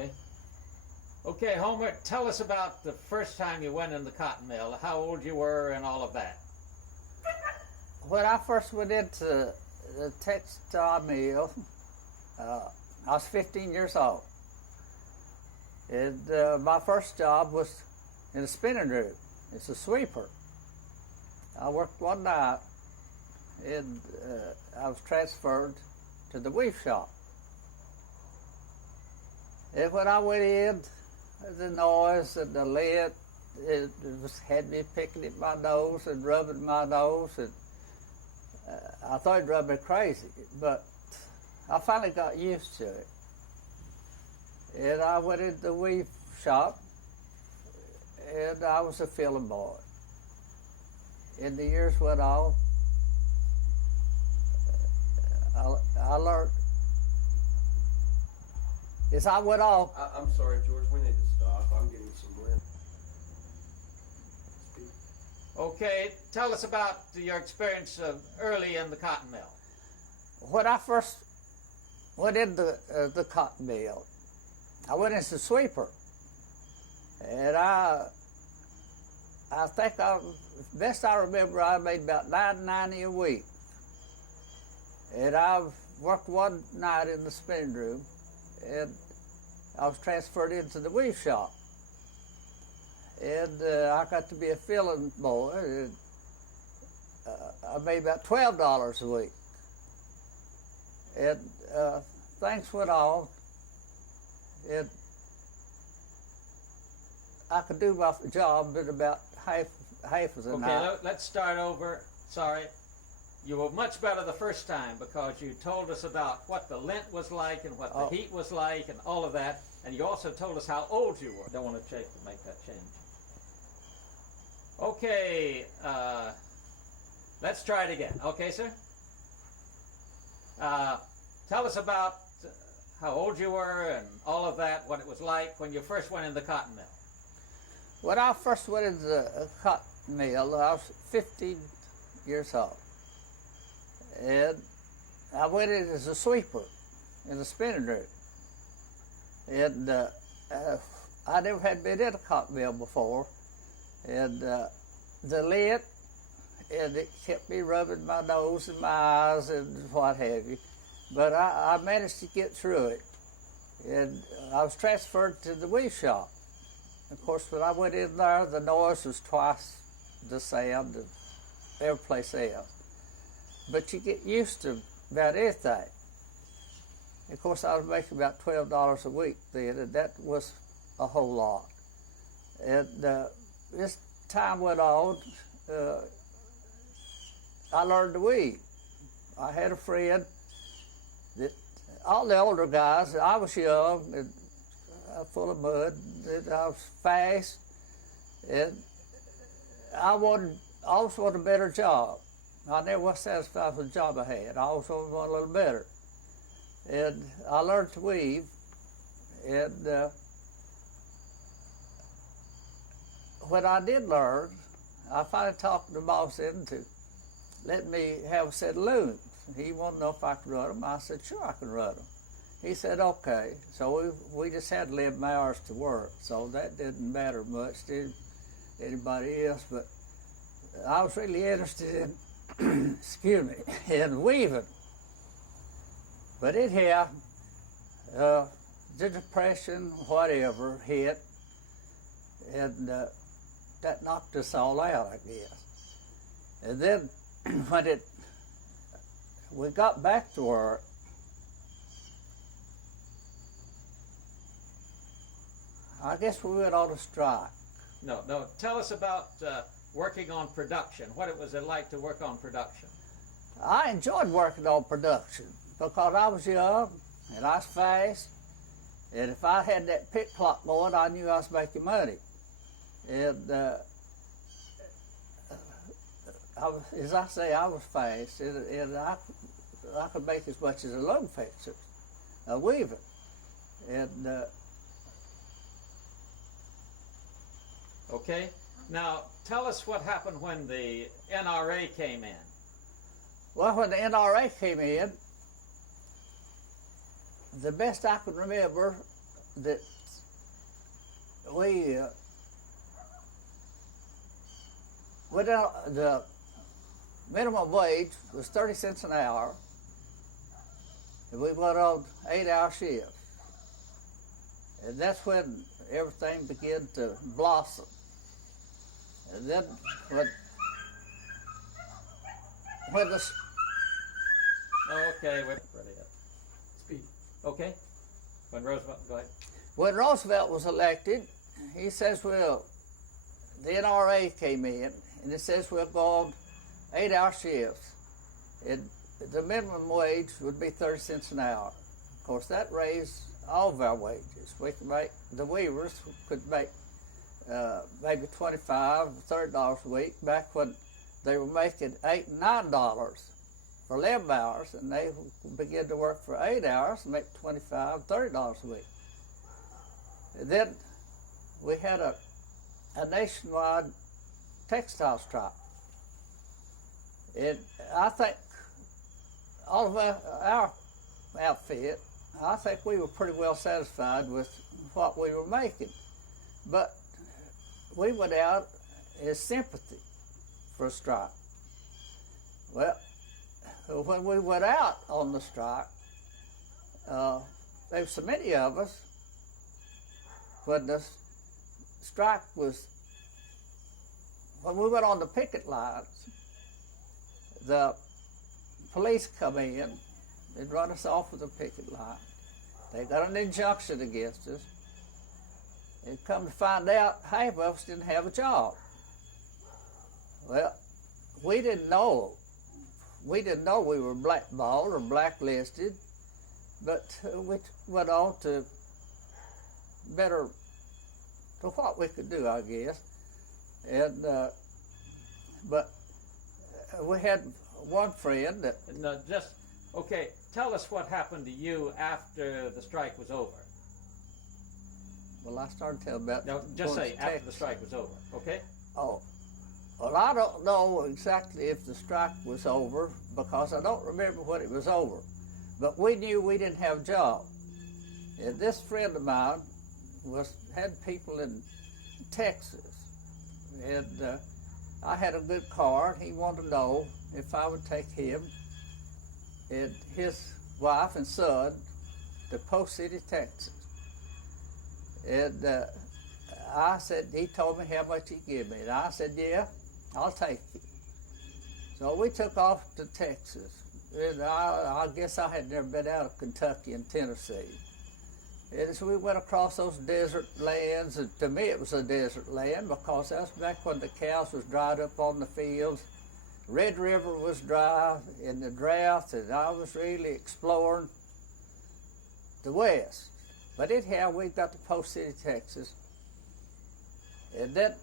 Okay. Okay, Homer, tell us about the first time you went in the cotton mill, how old you were and all of that. When I first went into the textile mill, I was 15 years old. And my first job was in a spinning room. It's a sweeper. I worked one night and I was transferred to the weave shop. And when I went in, the noise and the lint, had me picking at my nose and rubbing my nose, and I thought it'd rub me crazy, but I finally got used to it. And I went into the weave shop, and I was a filling boy. And the years went on, I learned. As I went on. I'm sorry, George, we need to stop. I'm getting some wind. Okay, tell us about your experience early in the cotton mill. When I first went into the cotton mill, I went as a sweeper. And I think, best I remember, I made about $9.90 a week. And I worked one night in the spinning room, and I was transferred into the weave shop. And I got to be a filling boy, and I made about $12 a week. And things went on, and I could do my job in about half of the night. Okay, let's start over. Sorry. You were much better the first time because you told us about what the lint was like and what the heat was like and all of that. And you also told us how old you were. Don't want to make that change. Okay, let's try it again. Okay, sir? Tell us about how old you were and all of that, what it was like when you first went in the cotton mill. When I first went into the cotton mill, I was 15 years old. And I went in as a sweeper in the spinning room. And I never had been in a cotton mill before. And the lint, and it kept me rubbing my nose and my eyes and what have you. But I managed to get through it. And I was transferred to the weave shop. Of course, when I went in there, the noise was twice the sound of every place else. But you get used to about anything. Of course, I was making about $12 a week then, and that was a whole lot. And as time went on, I learned to weave. I had a friend that all the older guys, I was young and full of mud, and I was fast, and I always wanted a better job. I never was satisfied with the job I had. I always wanted one a little better. And I learned to weave, and when I did learn, I finally talked the boss into letting me have a set of looms. He wanted to know if I could run them. I said, sure, I can run them. He said, okay. So we just had 11 hours to work, so that didn't matter much to anybody else, but I was really interested in, excuse me, in weaving. But anyhow, the depression, whatever, hit, and that knocked us all out, I guess. And then when we got back to work, I guess we went on a strike. No, tell us about working on production, what it was like to work on production. I enjoyed working on production because I was young and I was fast, and if I had that pick clock going, I knew I was making money. And as I say, I was fast, and I could make as much as a loom fixer, a weaver. And okay, now tell us what happened when the NRA came in. Well, when the NRA came in, the best I can remember, that we the minimum wage was 30 cents an hour, and we went on 8-hour shifts. And that's when everything began to blossom. And then when the Oh, okay, we're ready. Speed. Okay. When Roosevelt, go ahead. When Roosevelt was elected, he says, well, the NRA came in, and it says we'll go on 8-hour shifts. The minimum wage would be 30 cents an hour. Of course, that raised all of our wages. We could make, the weavers could make maybe $25, $30 a week, back when they were making $8 and $9 for 11 hours, and they began to work for 8 hours and make $25, $30 a week. And then we had a nationwide textile strike. And I think all of our outfit, I think we were pretty well satisfied with what we were making. But we went out as sympathy for a strike. Well, when we went out on the strike, there were so many of us, when the strike was, when we went on the picket lines, the police come in and run us off of the picket line. They got an injunction against us, and come to find out, half of us didn't have a job. Well, we didn't know. We didn't know we were blackballed or blacklisted, but we went on to better, to what we could do, I guess. And but we had one friend that. No, just okay. Tell us what happened to you after the strike was over. Well, I started telling about. No, just going say to after Texas. the strike was over. Okay. Oh. Well, I don't know exactly if the strike was over because I don't remember when it was over. But we knew we didn't have a job. And this friend of mine had people in Texas. And I had a good car, and he wanted to know if I would take him and his wife and son to Post City, Texas. And I said, he told me how much he'd give me. And I said, yeah, I'll take you. So we took off to Texas. And I guess I had never been out of Kentucky and Tennessee. And so we went across those desert lands, and to me it was a desert land because that's back when the cows was dried up on the fields. Red River was dry in the drought, and I was really exploring the West. But anyhow, we got to Post City, Texas, and then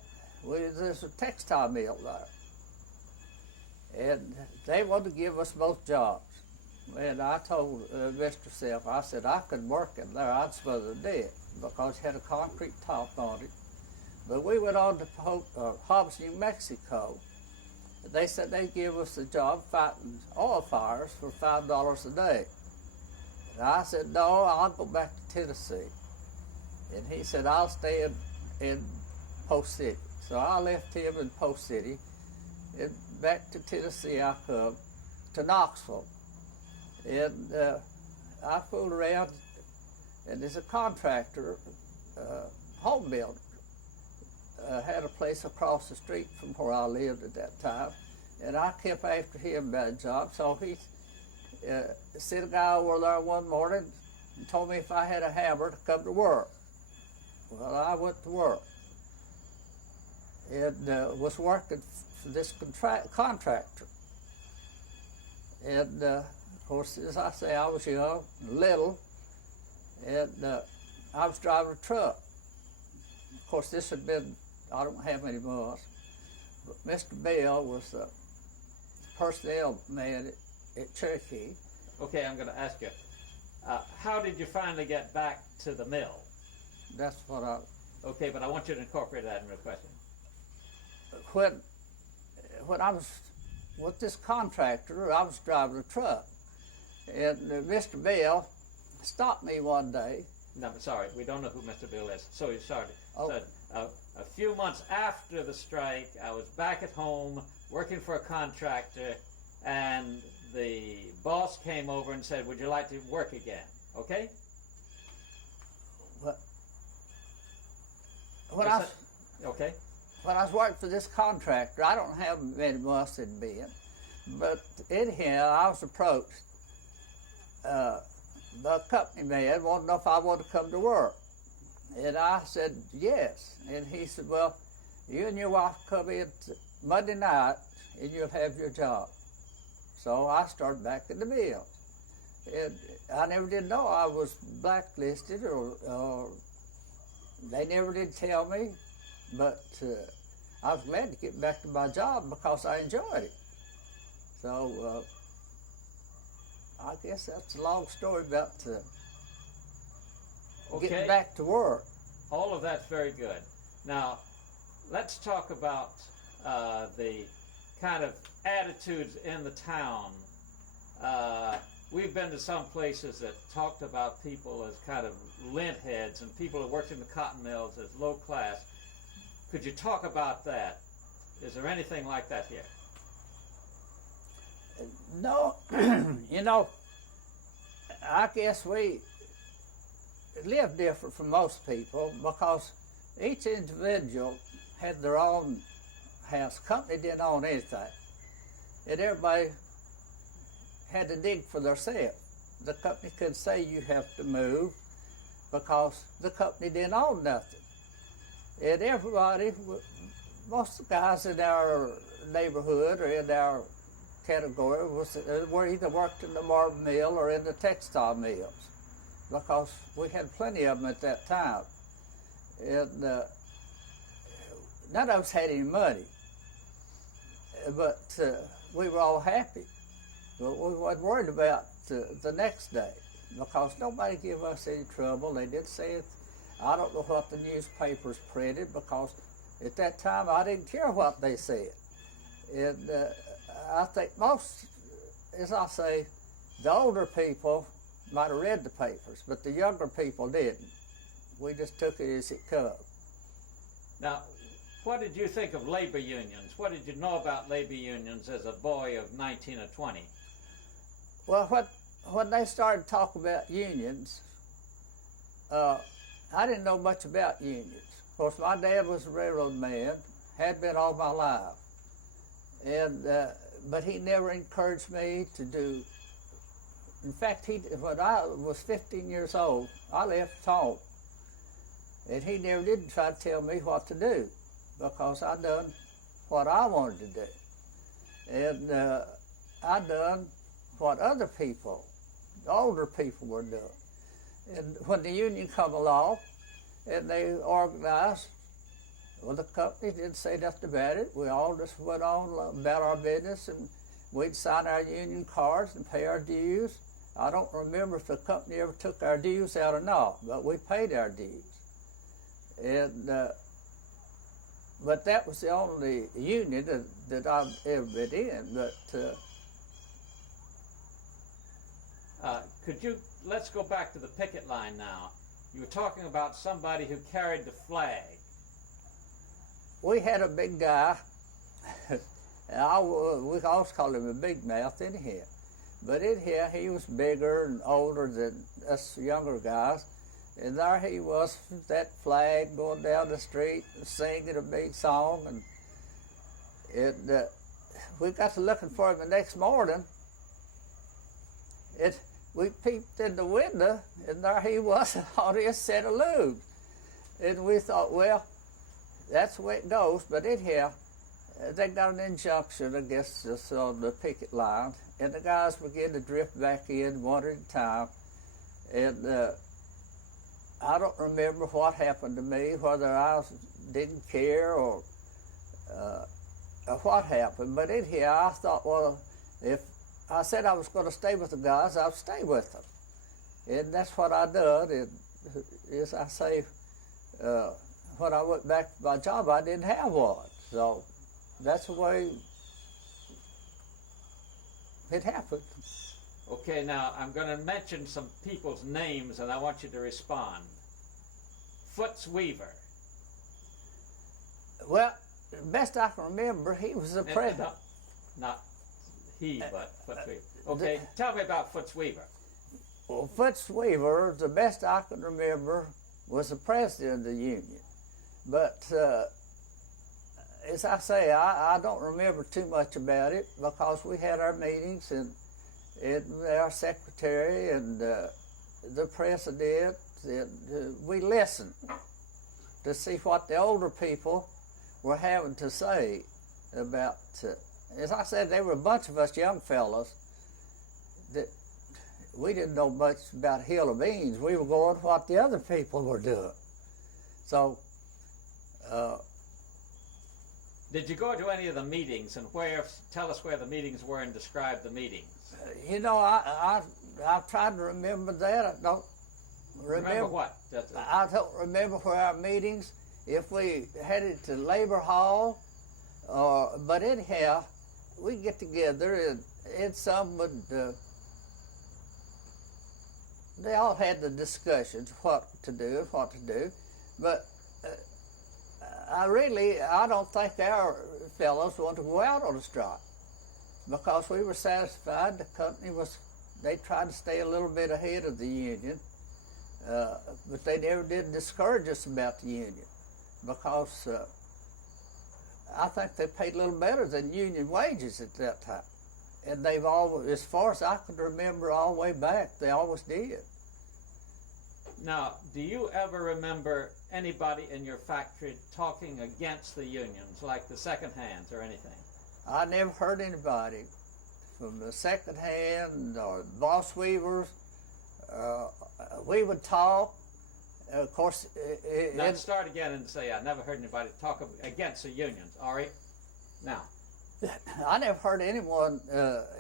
there's a textile mill there. And they wanted to give us both jobs. And I told Mr. Self, I said, I couldn't work in there, I'd smother to death because it had a concrete top on it. But we went on to Hobbs, New Mexico. They said they'd give us a job fighting oil fires for $5 a day. And I said, no, I'll go back to Tennessee. And he said, I'll stay in Post City. So I left him in Post City, and back to Tennessee I come, to Knoxville. And I fooled around, and there's a contractor, home builder, had a place across the street from where I lived at that time, and I kept after him about a job. So he sent a guy over there one morning and told me if I had a hammer to come to work. Well, I went to work and was working for this contractor. And of course, as I say, I was young, little, and I was driving a truck. Of course, this had been, I don't have many months, but Mr. Bell was the personnel man at Cherokee. Okay, I'm going to ask you, how did you finally get back to the mill? That's what I... Okay, but I want you to incorporate that in your question. When I was with this contractor, I was driving a truck, and Mr. Bell stopped me one day No, sorry, we don't know who Mr. Bill is. So you started. Oh. So, a few months after the strike, I was back at home working for a contractor, and the boss came over and said, "Would you like to work again?" Okay. When Okay. I was working for this contractor, I don't have many months it'd been, but anyhow, I was approached. The company man wanted to know if I wanted to come to work. And I said, yes. And he said, well, you and your wife come in Monday night and you'll have your job. So I started back in the mill. And I never did know I was blacklisted or they never did tell me, but I was glad to get back to my job because I enjoyed it. So I guess that's a long story about getting back to work. All of that's very good. Now, let's talk about the kind of attitudes in the town. We've been to some places that talked about people as kind of lint heads and people who worked in the cotton mills as low class. Could you talk about that? Is there anything like that here? No, you know, I guess we live different from most people because each individual had their own house. Company didn't own anything. And everybody had to dig for themselves. The company could say you have to move because the company didn't own nothing. And everybody, most of the guys in our neighborhood or in our category were either worked in the marble mill or in the textile mills because we had plenty of them at that time. And none of us had any money, but we were all happy. But we weren't worried about the next day because nobody gave us any trouble. They did say it. I don't know what the newspapers printed because at that time I didn't care what they said. And I think most, as I say, the older people might have read the papers, but the younger people didn't. We just took it as it come. Now, what did you think of labor unions? What did you know about labor unions as a boy of 19 or 20? Well, when they started talking about unions, I didn't know much about unions. Of course, my dad was a railroad man, had been all my life. And but he never encouraged me to do. In fact, when I was 15 years old, I left home, and he never did try to tell me what to do because I done what I wanted to do, and I done what other people, the older people, were doing. And when the union come along, and they organized. Well, the company didn't say nothing about it. We all just went on about our business, and we'd sign our union cards and pay our dues. I don't remember if the company ever took our dues out or not, but we paid our dues. And but that was the only union that I've ever been in. But let's go back to the picket line now. You were talking about somebody who carried the flag. We had a big guy, we always called him a big mouth in here. But in here, he was bigger and older than us younger guys. And there he was, that flag going down the street, singing a big song. And we got to looking for him the next morning. We peeped in the window, and there he was on his set of looms. And we thought, well, that's the way it goes. But anyhow, they got an injunction against us on the picket line, and the guys began to drift back in one at a time. And I don't remember what happened to me, whether I didn't care or what happened. But anyhow, I thought, well, if I said I was going to stay with the guys, I'd stay with them. And that's what I done. And as I say, when I went back to my job, I didn't have one. So that's the way it happened. Okay, now I'm going to mention some people's names and I want you to respond. Foots Weaver. Well, best I can remember, he was the president. Not he, but Foots Weaver. Okay, tell me about Foots Weaver. Well, Foots Weaver, the best I can remember, was the president of the union. But as I say, I don't remember too much about it because we had our meetings and our secretary and the president, and we listened to see what the older people were having to say about, as I said, there were a bunch of us young fellows that we didn't know much about a hill of beans. We were going what the other people were doing. So, did you go to any of the meetings and tell us where the meetings were and describe the meetings? You know, I've tried to remember that. I don't Remember what? I don't remember where our meetings, if we headed to Labor Hall, but anyhow, we'd get together and some would, they all had the discussions, what to do, but I don't think our fellows wanted to go out on a strike because we were satisfied the company they tried to stay a little bit ahead of the union, but they never did discourage us about the union because I think they paid a little better than union wages at that time. And they've always, as far as I can remember all the way back, they always did. Now, do you ever remember anybody in your factory talking against the unions, like the second hands or anything? I never heard anybody from the second hand or boss weavers. We would talk. Of course, now start again and say, I never heard anybody talk against the unions. All right? Now. I never heard anyone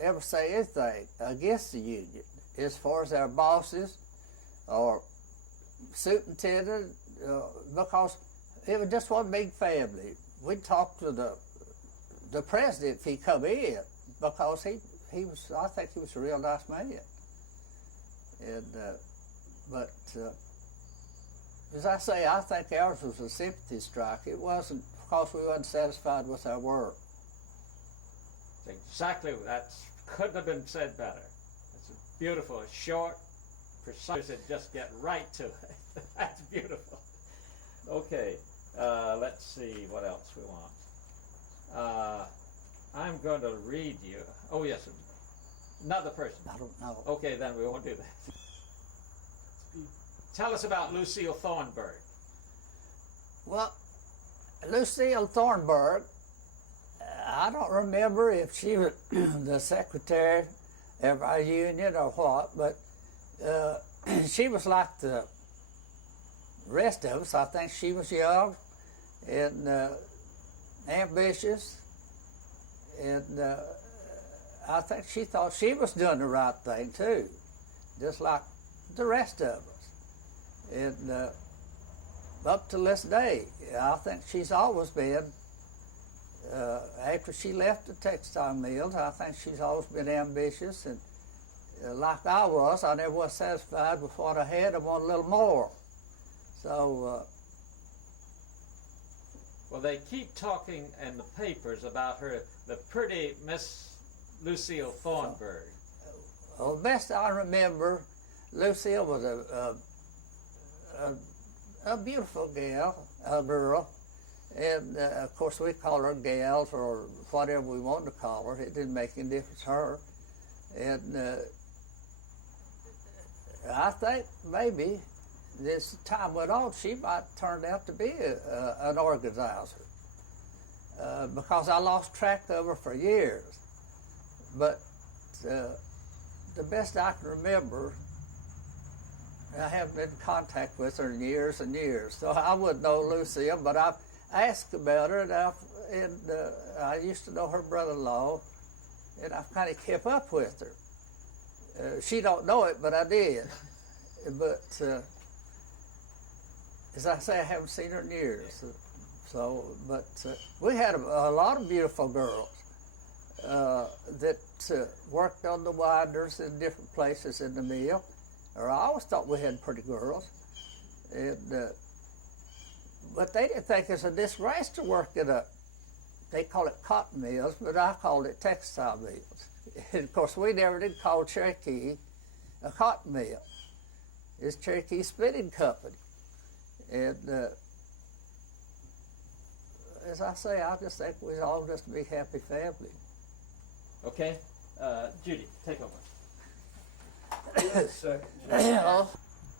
ever say anything against the union as far as our bosses or superintendent, because it was just one big family. We'd talk to the president if he come in because he was, I think he was a real nice man. And but as I say, I think ours was a sympathy strike. It wasn't because we weren't satisfied with our work. Exactly, that couldn't have been said better. It's beautiful, it's short, precise, and just get right to it. That's beautiful. Okay, let's see what else we want. I'm going to read you. Oh yes, another person. I don't know. Okay, then we won't do that. Tell us about Lucille Thornburg. Well, Lucille Thornburg, I don't remember if she was the secretary of our union or what, but she was like the rest of us. I think she was young and ambitious, and I think she thought she was doing the right thing too, just like the rest of us. And up to this day, I think she's always been, after she left the textile mills, I think she's always been ambitious, and like I never was satisfied with what I had. I want a little more. So. Well, they keep talking in the papers about her, the pretty Miss Lucille Thornburg. Well, the best I remember, Lucille was a beautiful girl, and of course we call her gals or whatever we wanted to call her. It didn't make any difference to her. And I think maybe as time went on, she might turn out to be an organizer because I lost track of her for years. But the best I can remember, I haven't been in contact with her in years and years, so I wouldn't know Lucille, but I've asked about her, and I used to know her brother-in-law, and I've kind of kept up with her. She don't know it, but I did. But as I say, I haven't seen her in years. So, but we had a lot of beautiful girls. that worked on the winders in different places in the mill. Or I always thought we had pretty girls. And, but they didn't think it was a disgrace to work at they call it cotton mills, but I called it textile mills. And of course, we never did call Cherokee a cotton mill. It's Cherokee Spinning Company. And as I say, I just think we're all just a big happy family. Okay, Judy, take over. Yes,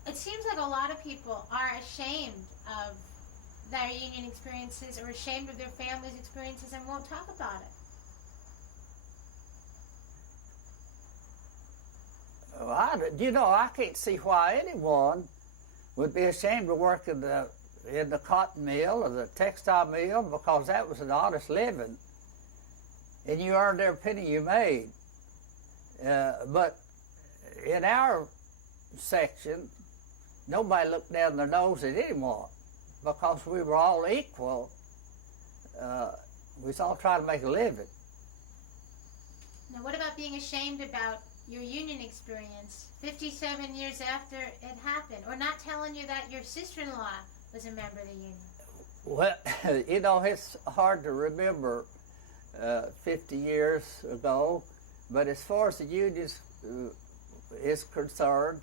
It seems like a lot of people are ashamed of their union experiences or ashamed of their family's experiences and won't talk about it. Well, I can't see why anyone would be ashamed to work in the cotton mill or the textile mill, because that was an honest living, and you earned every penny you made. But in our section, nobody looked down their nose at anyone, because we were all equal. We was all trying to make a living. Now, what about being ashamed about your union experience 57 years after it happened, or not telling you that your sister-in-law was a member of the union? Well, it's hard to remember 50 years ago, but as far as the union is concerned,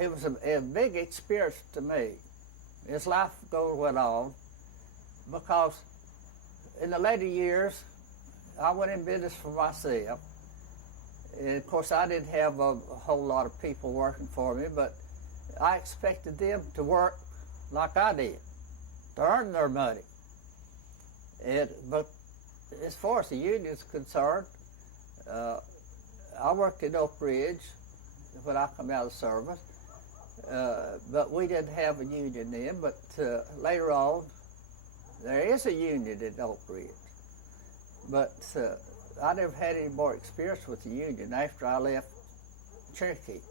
it was a big experience to me as life went on, because in the later years, I went in business for myself. And of course, I didn't have a whole lot of people working for me, but I expected them to work like I did, to earn their money. But as far as the union is concerned, I worked in Oak Ridge when I come out of the service, but we didn't have a union then. But later on, there is a union in Oak Ridge. But I never had any more experience with the union after I left Cherokee.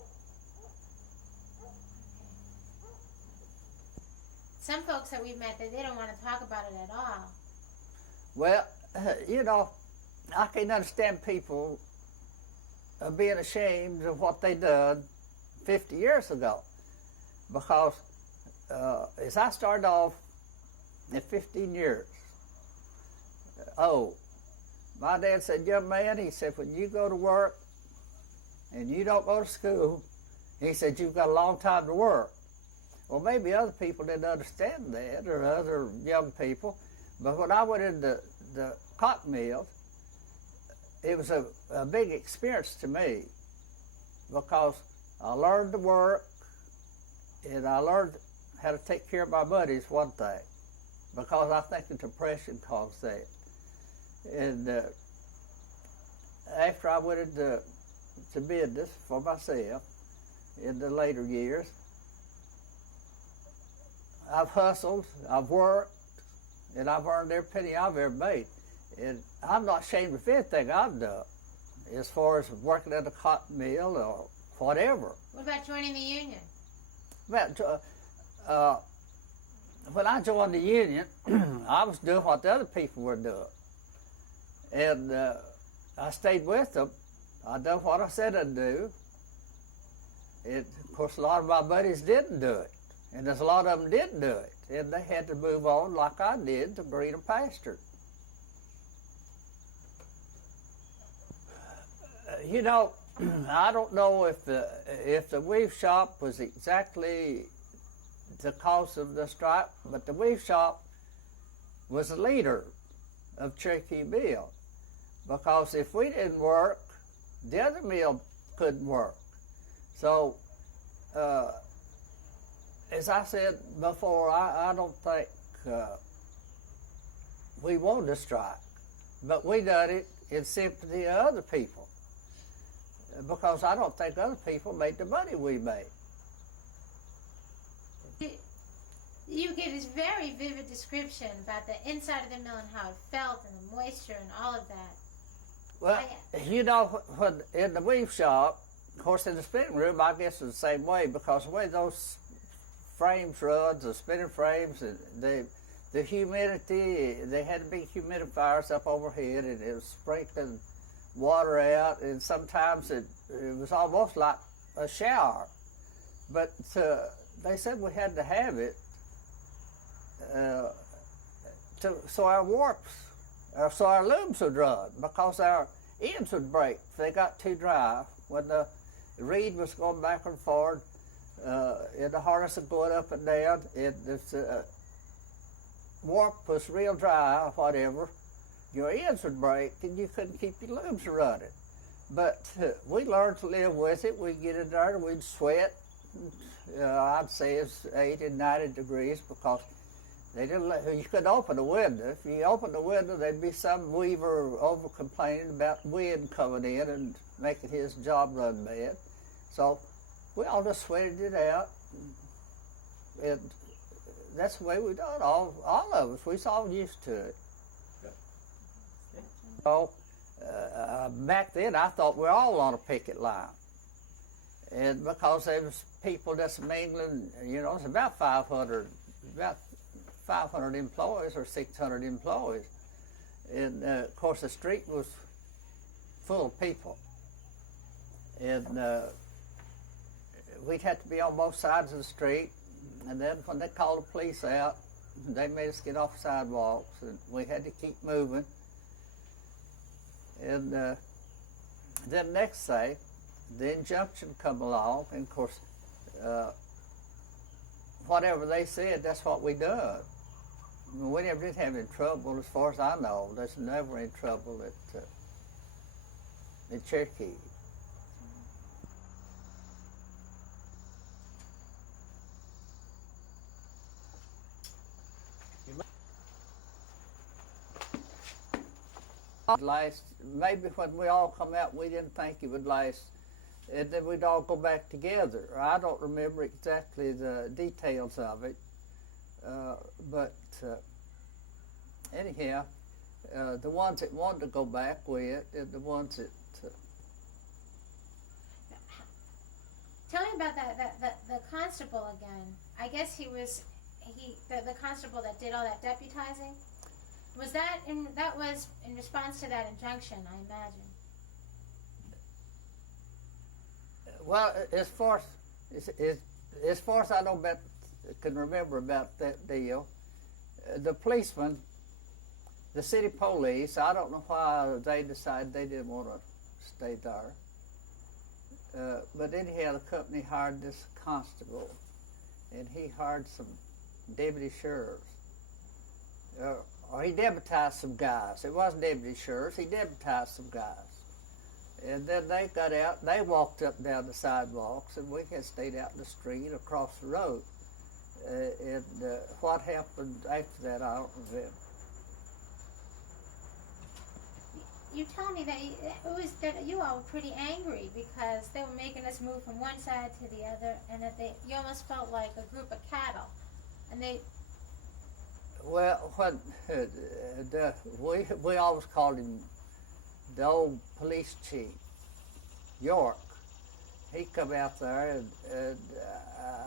Some folks that we've met, they don't want to talk about it at all. Well, I can understand people being ashamed of what they done 50 years ago, because as I started off at 15 years old, my dad said, "Young man," he said, "when you go to work and you don't go to school," he said, "you've got a long time to work." Well, maybe other people didn't understand that, or other young people, but when I went into the cotton mills, it was a big experience to me, because I learned to work, and I learned how to take care of my money is one thing, because I think the Depression caused that. And after I went into business for myself in the later years, I've hustled, I've worked, and I've earned every penny I've ever made. And I'm not ashamed of anything I've done, as far as working at a cotton mill or whatever. What about joining the union? When I joined the union, I was doing what the other people were doing. And I stayed with them. I done what I said I'd do. Of course, a lot of my buddies didn't do it. And there's a lot of them didn't do it. And they had to move on like I did to greener pasture. I don't know if the weave shop was exactly the cause of the strike, but the weave shop was the leader of Cherokee Mill, because if we didn't work, the other mill couldn't work. So, as I said before, I don't think we wanted to strike, but we done it in sympathy of other people, because I don't think other people made the money we made. You gave this very vivid description about the inside of the mill and how it felt, and the moisture and all of that. Well, when in the weave shop, of course, in the spinning room, I guess it's the same way, because the way those frames run, the spinning frames, and the humidity, they had big humidifiers up overhead, and it was sprinkling water out, and sometimes it was almost like a shower. But they said we had to have it so our warps, so our looms would run, because our ends would break if they got too dry. When the reed was going back and forward, and the harness was going up and down, and if the warp was real dry or whatever, your ends would break and you couldn't keep your looms running. But we learned to live with it. We'd get in there and we'd sweat. I'd say it's 80 and 90 degrees, because they didn't you couldn't open the window. If you opened the window, there'd be some weaver over complaining about wind coming in and making his job run bad. So we all just sweated it out. And that's the way we done it, all of us. We was all used to it. So back then, I thought we were all on a picket line. And because there was people that's mingling, you know, it's about 500 employees or 600 employees. And of course the street was full of people. And we'd have to be on both sides of the street. And then when they called the police out, they made us get off sidewalks, and we had to keep moving. And then next day, the injunction come along, and of course, whatever they said, that's what we done. We never did have any trouble, as far as I know. There's never any trouble at Cherokee. Last, maybe when we all come out, we didn't think it would last, and then we'd all go back together. I don't remember exactly the details of it, but anyhow, the ones that wanted to go back went, and the ones that Tell me about the constable again. I guess the constable that did all that deputizing. Was that was in response to that injunction, I imagine? Well, as far as I know can remember about that deal, the policemen, the city police, I don't know why they decided they didn't want to stay there. But anyhow, the company hired this constable, and he hired some deputy sheriffs. Or he deputized some guys. It wasn't deputy sheriffs, he deputized some guys. And then they got out, and they walked up and down the sidewalks, and we had stayed out in the street across the road. And what happened after that, I don't remember. You told me that you all were pretty angry because they were making us move from one side to the other, and that you almost felt like a group of cattle, and they. Well, we always called him the old police chief, York. He come out there, and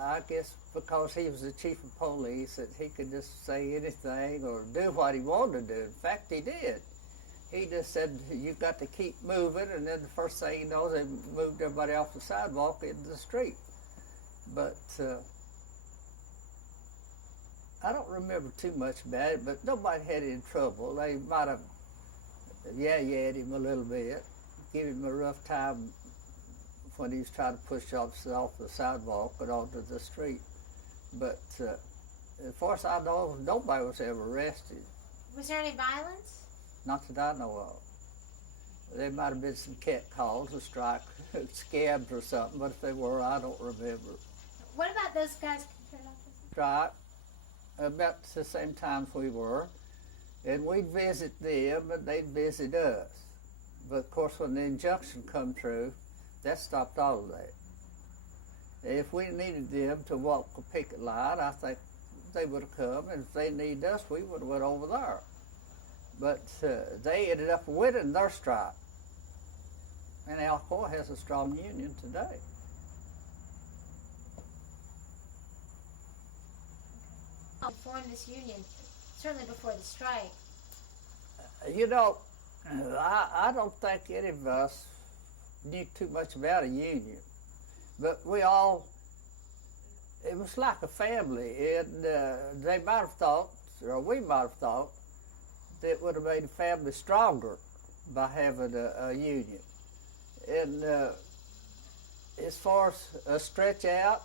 I guess because he was the chief of police, that he could just say anything or do what he wanted to do. In fact, he did. He just said, "You got to keep moving," and then the first thing you know, they moved everybody off the sidewalk into the street. But I don't remember too much about it, but nobody had any trouble. They might have yeah-ya'd him a little bit, give him a rough time when he was trying to push off the sidewalk and onto the street. But as far as I know, nobody was ever arrested. Was there any violence? Not that I know of. There might have been some cat calls or scabs or something, but if they were, I don't remember. What about those guys? Right. About the same time we were, and we'd visit them, and they'd visit us. But of course, when the injunction come true, that stopped all of that. If we needed them to walk a picket line, I think they would have come, and if they needed us, we would have went over there. But they ended up winning their strike, and Alcoa has a strong union today. Formed this union. certainly before the strike. You know, I don't think any of us knew too much about a union, but we all, it was like a family, and they might have thought, or we might have thought, that it would have made a family stronger by having a union. And as far as a stretch out,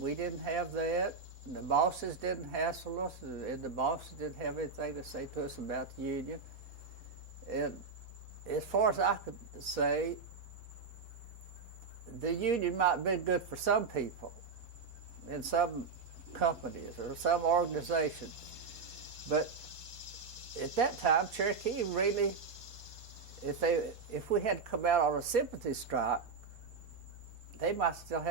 we didn't have that. The bosses didn't hassle us, and the bosses didn't have anything to say to us about the union. And as far as I could say, the union might have been good for some people in some companies or some organizations. But at that time, Cherokee really, if we had to come out on a sympathy strike, they might still have